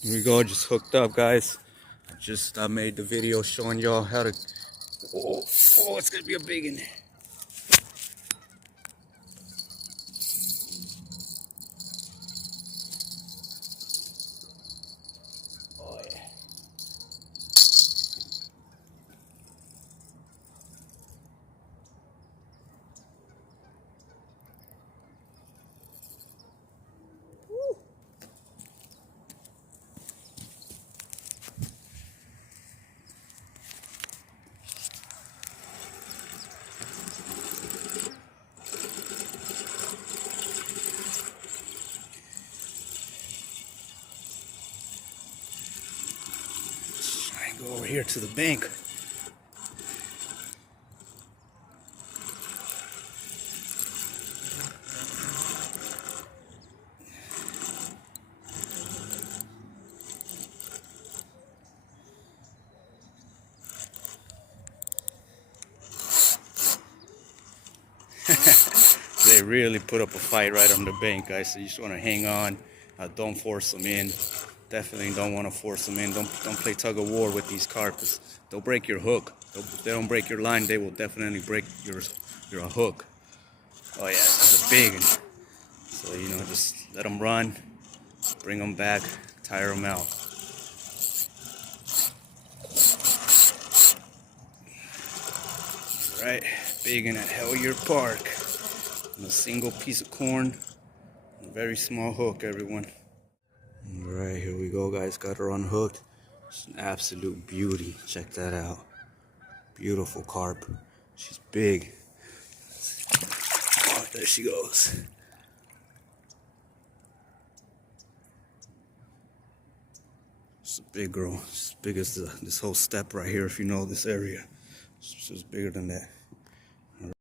Here we go, just hooked up, guys. Just made the video showing y'all how to. Oh, it's gonna be a big one. Oh yeah. Try and go over here to the bank. They really put up a fight right on the bank, guys. So you just want to hang on. Don't force them in. Definitely don't want to force them in. Don't play tug of war with these carpets. They'll break your hook. If they don't break your line, they will definitely break your hook. Oh yeah, this is a big one. So just let them run, bring them back, tire them out. All right, big one at Hellyer Park. And a single piece of corn, a very small hook, everyone. All right, here we go, guys. Got her unhooked. It's an absolute beauty. Check that out. Beautiful carp. She's big. Oh, there she goes. It's a big girl. She's as big as this whole step right here, if you know this area. She's bigger than that.